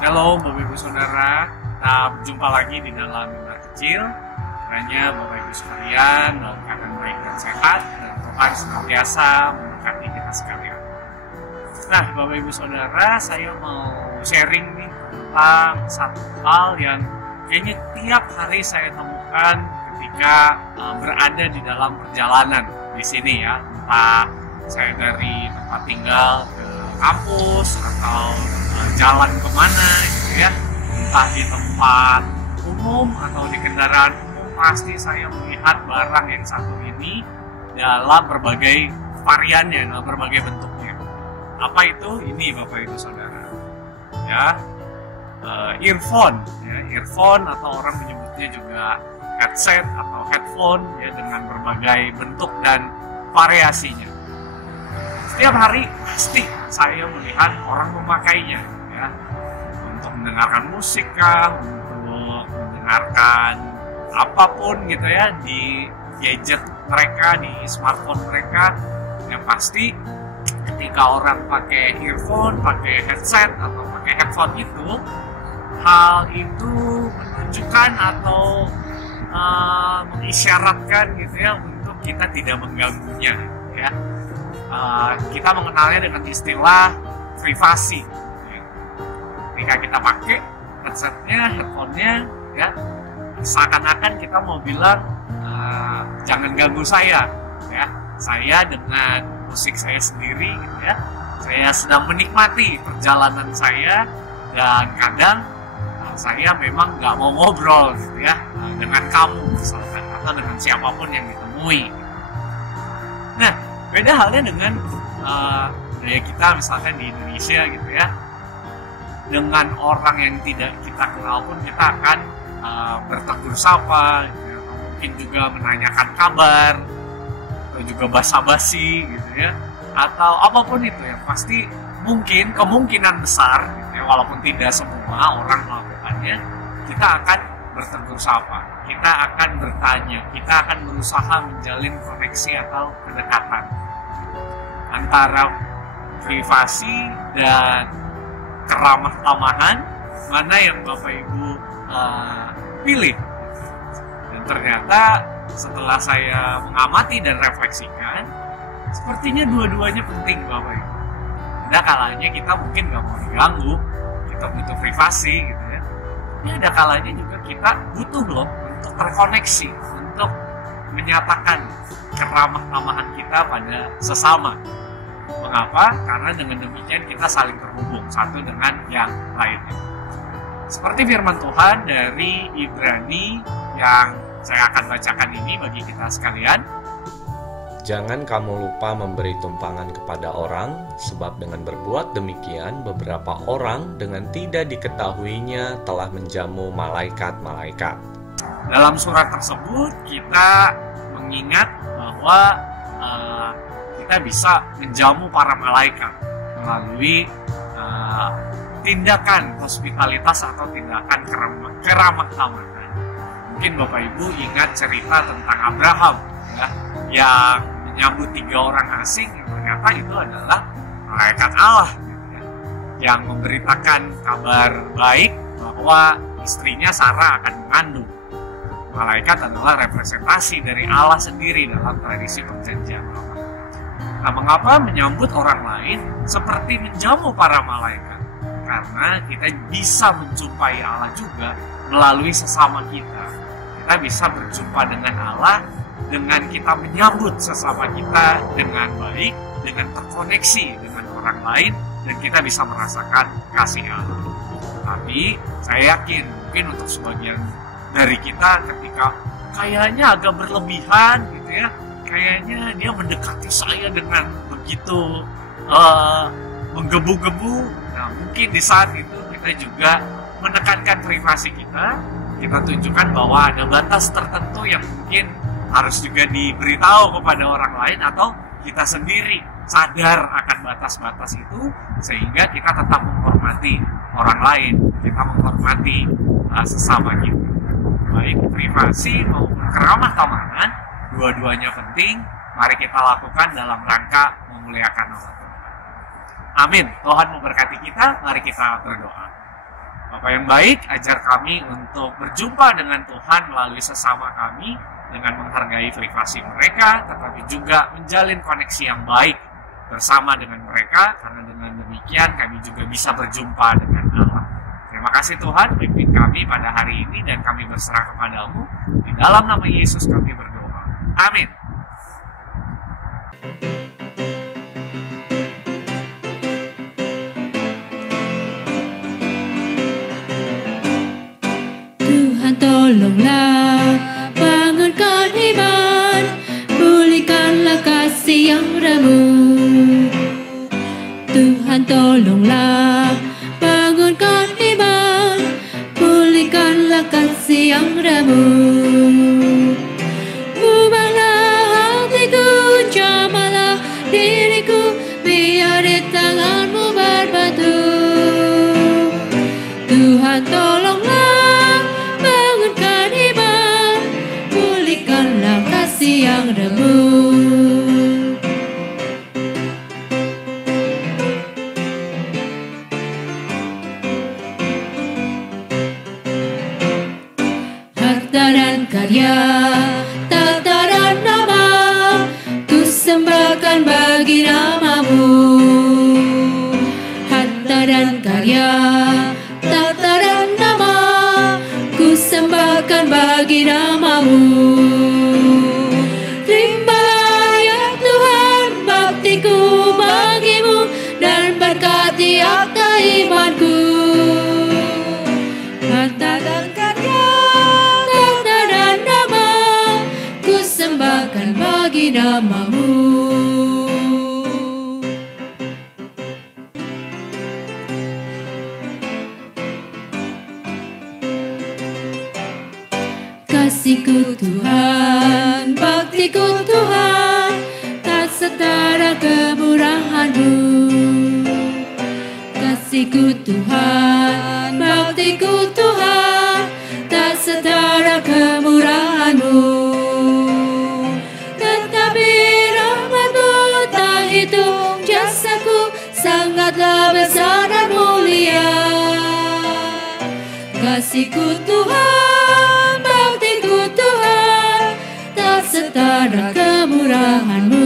Shalom Bapak Ibu Saudara, kita berjumpa lagi di dalam mimbar kecil. Kiranya Bapak Ibu sekalian dalam keadaan baik dan sehat, dan Tuhan senantiasa memberkati kita sekalian. Nah Bapak Ibu Saudara, saya mau sharing nih tentang satu hal yang kayaknya tiap hari saya temukan ketika berada di dalam perjalanan di sini ya. Entah saya dari tempat tinggal ke kampus atau jalan kemana gitu ya, entah di tempat umum atau di kendaraan umum, pasti saya melihat barang yang satu ini dalam berbagai variannya, dalam berbagai bentuknya. Apa itu? Ini Bapak Ibu Saudara ya, earphone ya, earphone atau orang menyebutnya juga headset atau headphone ya, dengan berbagai bentuk dan variasinya. Setiap hari pasti saya melihat orang memakainya ya, untuk mendengarkan musik kah, untuk mendengarkan apapun gitu ya di gadget mereka, di smartphone mereka. Yang pasti ketika orang pakai earphone, pakai headset atau pakai headphone itu, hal itu menunjukkan atau mengisyaratkan gitu ya untuk kita tidak mengganggunya ya. Kita mengenalnya dengan istilah privasi. Ketika kita pakai headsetnya, headphone-nya, ya, seakan-akan kita mau bilang jangan ganggu saya, ya. Saya dengan musik saya sendiri, gitu ya. Saya sedang menikmati perjalanan saya, dan kadang saya memang nggak mau ngobrol, gitu ya, dengan kamu misalkan, atau dengan siapapun yang ditemui. Nah, beda halnya dengan budaya kita misalkan di Indonesia gitu ya. Dengan orang yang tidak kita kenal pun kita akan bertegur sapa gitu ya. Atau mungkin juga menanyakan kabar, atau juga basa-basi gitu ya, atau apapun itu yang pasti mungkin kemungkinan besar gitu ya, walaupun tidak semua orang melakukannya, kita akan bertegur sapa, kita akan bertanya, kita akan berusaha menjalin koneksi atau kedekatan antara privasi dan keramah tamahan. Mana yang Bapak Ibu pilih? Dan ternyata setelah saya mengamati dan refleksikan, sepertinya dua-duanya penting Bapak Ibu. Ada kalanya kita mungkin nggak mau diganggu, kita butuh privasi gitu ya. Ini ada kalanya juga kita butuh loh untuk terkoneksi, untuk menyatakan keramah tamahan kita pada sesama. Mengapa? Karena dengan demikian kita saling terhubung satu dengan yang lainnya. Seperti firman Tuhan dari Ibrani yang saya akan bacakan ini bagi kita sekalian. Jangan kamu lupa memberi tumpangan kepada orang, sebab dengan berbuat demikian beberapa orang dengan tidak diketahuinya telah menjamu malaikat-malaikat. Dalam surat tersebut kita mengingat bahwa kita bisa menjamu para malaikat melalui tindakan hospitalitas atau tindakan keramah tamahan. Mungkin Bapak Ibu ingat cerita tentang Abraham ya, yang menyambut 3 orang asing yang ternyata itu adalah malaikat Allah gitu ya, yang memberitakan kabar baik bahwa istrinya Sarah akan mengandung. Malaikat adalah representasi dari Allah sendiri dalam tradisi perjanjian lama. Nah, mengapa menyambut orang lain seperti menjamu para malaikat? Karena kita bisa menjumpai Allah juga melalui sesama kita. Kita bisa berjumpa dengan Allah dengan kita menyambut sesama kita dengan baik, dengan terkoneksi dengan orang lain, dan kita bisa merasakan kasih Allah. Tapi saya yakin mungkin untuk sebagian dari kita ketika kayaknya agak berlebihan gitu ya, kayaknya dia mendekati saya dengan begitu menggebu-gebu. Nah, mungkin di saat itu kita juga menekankan privasi kita. Kita tunjukkan bahwa ada batas tertentu yang mungkin harus juga diberitahu kepada orang lain, atau kita sendiri sadar akan batas-batas itu sehingga kita tetap menghormati orang lain, kita menghormati sesama kita. Baik privasi maupun keramah tamahan, dua-duanya penting. Mari kita lakukan dalam rangka memuliakan Allah. Amin. Tuhan memberkati kita. Mari kita berdoa. Bapa yang baik, ajar kami untuk berjumpa dengan Tuhan melalui sesama kami dengan menghargai privasi mereka, tetapi juga menjalin koneksi yang baik bersama dengan mereka, karena dengan demikian kami juga bisa berjumpa dengan Allah. Terima kasih Tuhan, pimpin kami pada hari ini dan kami berserah kepadamu. Di dalam nama Yesus kami berdoa. Amin. Tuhan tolonglah, bangunkan iman, pulihkanlah kasih yang remuk. Tuhan tolonglah, bangunkan iman, pulihkanlah kasih yang remuk. Ubahlah hatiku, jamahlah diriku, biar di tanganmu berbatu. Tuhan tolonglah, bangunkan iman, pulihkanlah kasih yang remuk. Harta dan karya, tata dan nama, ku sembahkan bagi namamu. Harta dan karya, tata dan nama, ku sembahkan bagi namamu. Terimalah ya Tuhan baktiku bagimu, dan berkati harta imanku. Harta dan karya, tata dan nama, ku sembahkan bagi namamu. Kasihku Tuhan, baktiku Tuhan, tak setara kemurahan-Mu. Kasihku Tuhan, baktiku Tuhan, tak setara kemurahan-Mu. Tetapi rahmat-Mu tak hitung jasaku, sangatlah besar dan mulia. Kasihku Tuhan, baktiku Tuhan, tak setara kemurahan-Mu.